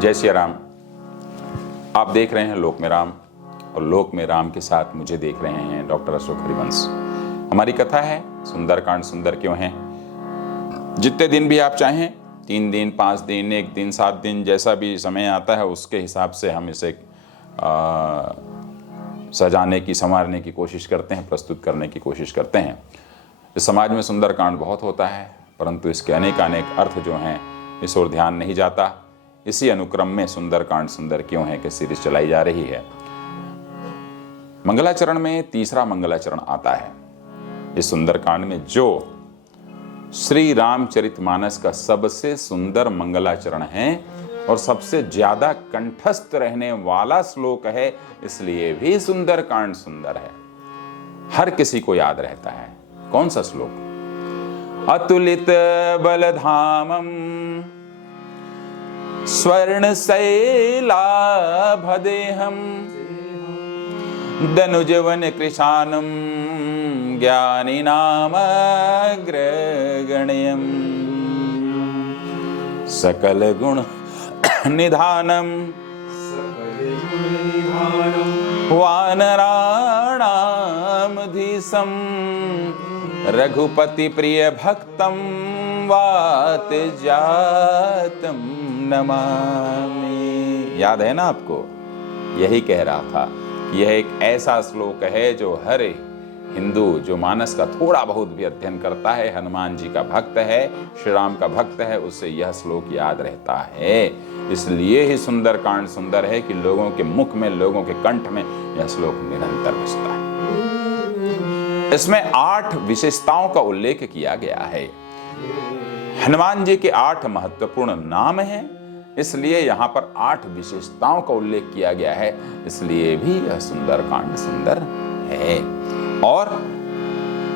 जय श्री राम। आप देख रहे हैं लोक में राम, और लोक में राम के साथ मुझे देख रहे हैं डॉक्टर अशोक हरिवंश। हमारी कथा है सुंदरकांड सुंदर क्यों है। जितने दिन भी आप चाहें, 3 दिन, 5 दिन, 1 दिन, 7 दिन, जैसा भी समय आता है उसके हिसाब से हम इसे सजाने की, संवारने की कोशिश करते हैं, प्रस्तुत करने की कोशिश करते हैं। इस समाज में सुंदरकांड बहुत होता है, परंतु इसके अनेक अर्थ जो हैं इस ओर ध्यान नहीं जाता। इसी अनुक्रम में सुंदरकांड सुंदर क्यों है कि सीरीज चलाई जा रही है। मंगलाचरण में तीसरा मंगलाचरण आता है इस सुंदरकांड में, जो श्री रामचरितमानस का सबसे सुंदर मंगलाचरण है और सबसे ज्यादा कंठस्थ रहने वाला श्लोक है, इसलिए भी सुंदरकांड सुंदर है। हर किसी को याद रहता है। कौन सा श्लोक? अतुलित बलधामम स्वर्ण शैलाभदेहम धनुजवन कृशानम ज्ञानिनामग्रगण्यम सकल गुण निधानम वानराणामधीशम रघुपति प्रिय भक्तम वात जातम नमामि। याद है ना आपको? यही कह रहा था कि यह एक ऐसा श्लोक है जो हर हिंदू जो मानस का थोड़ा बहुत भी अध्ययन करता है, हनुमान जी का भक्त है, श्री राम का भक्त है, उसे यह श्लोक याद रहता है। इसलिए ही सुंदरकांड सुंदर है कि लोगों के मुख में, लोगों के कंठ में यह श्लोक निरंतर बजता है। इसमें 8 विशेषताओं का उल्लेख किया गया है। हनुमान जी के 8 महत्वपूर्ण नाम हैं, इसलिए यहां पर 8 विशेषताओं का उल्लेख किया गया है, इसलिए भी यह सुंदरकांड सुंदर है। और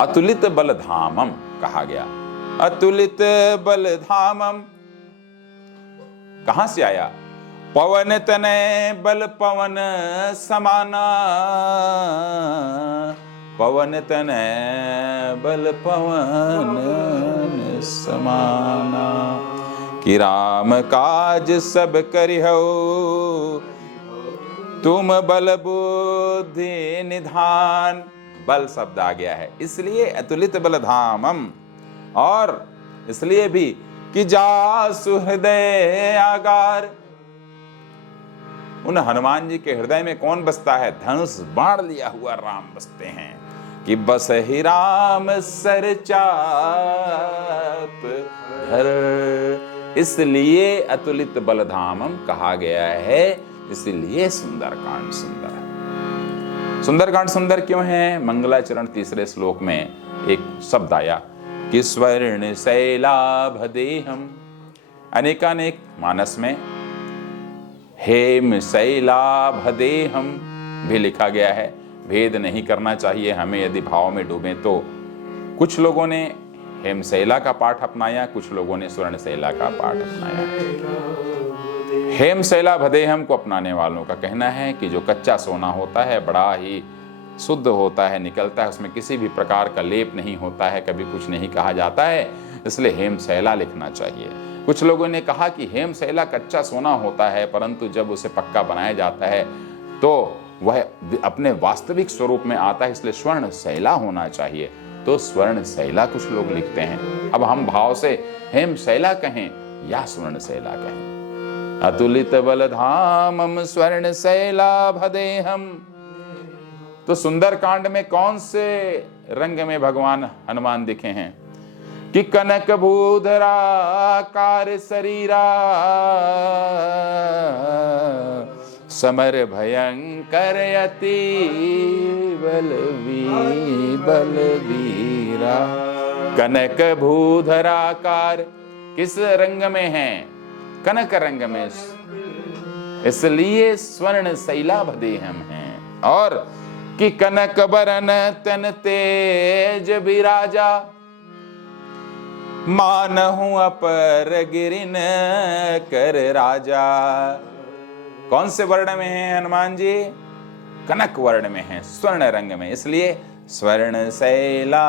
अतुलित बलधामम कहा गया। अतुलित बलधामम कहां से आया? पवन तनय बल पवन समाना, पवन तनय बल पवन समाना, कि राम काज सब करिहो तुम बल बुद्धि निधान। बल शब्द आ गया है, इसलिए अतुलित बलधामम। और इसलिए भी कि जासु हृदय आगार, उन हनुमान जी के हृदय में कौन बसता है? धनुष बाण लिया हुआ राम बसते हैं। कि बस ही राम सर चाप धर, इसलिए अतुलित बलधामम कहा गया है। इसलिए सुंदरकांड सुंदर है। सुंदरकांड सुंदर क्यों है? मंगलाचरण तीसरे श्लोक में एक शब्द आया कि स्वर्ण शैलाभदेहम। अनेकानेक मानस में हेम शैलाभदेहम भी लिखा गया है। भेद नहीं करना चाहिए हमें, यदि भाव में डूबे तो। कुछ लोगों ने हेमशैला का पाठ अपनाया, कुछ लोगों ने स्वर्णशैला का पाठ अपनाया। हेमशैला भदेहम को अपनाने वालों का कहना है कि जो कच्चा सोना होता है बड़ा ही शुद्ध होता है, निकलता है, उसमें किसी भी प्रकार का लेप नहीं होता है, कभी कुछ नहीं कहा जाता है, इसलिए हेमशैला लिखना चाहिए। कुछ लोगों ने कहा कि हेमशैला कच्चा सोना होता है, परंतु जब उसे पक्का बनाया जाता है तो वह अपने वास्तविक स्वरूप में आता है, इसलिए स्वर्णशैला होना चाहिए। तो स्वर्णशैला कुछ लोग लिखते हैं। अब हम भाव से हेमशैला कहें या स्वर्णशैला कहें। अतुलित बलधामम स्वर्णशैलाभदेहम। तो सुंदरकांड में कौन से रंग में भगवान हनुमान दिखे हैं? कि कनक भूधराकार शरीरा, समर भयंकर अति बलवीरा। कनक भूधराकार किस रंग में है? कनक रंग में, इसलिए स्वर्ण शैलाभदेहम है। और कि कनक बरन तन तेज बिराजा, मानहु अपर गिरिन कर राजा। कौन से वर्ण में है हनुमान जी? कनक वर्ण में है, स्वर्ण रंग में, इसलिए स्वर्ण शैला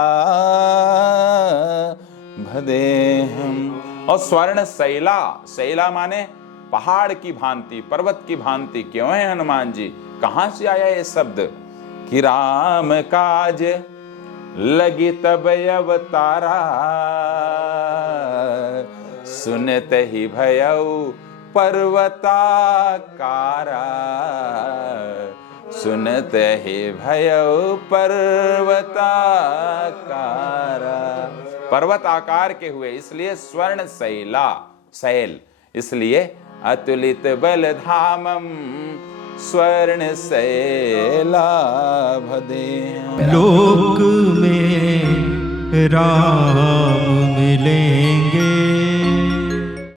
भदेहम। और स्वर्ण शैला, शैला माने पहाड़ की भांति, पर्वत की भांति क्यों है हनुमान जी? कहां से आया ये शब्द कि राम काज लगी तब अवतारा, सुनत ही भयउ पर्वताकारा, सुनत ही भयउ पर्वताकारा। पर्वत आकार के हुए, इसलिए स्वर्ण शैला, शैल, इसलिए अतुलित बल धामम स्वर्ण शैलाभदे। लोक में राम मिलेंगे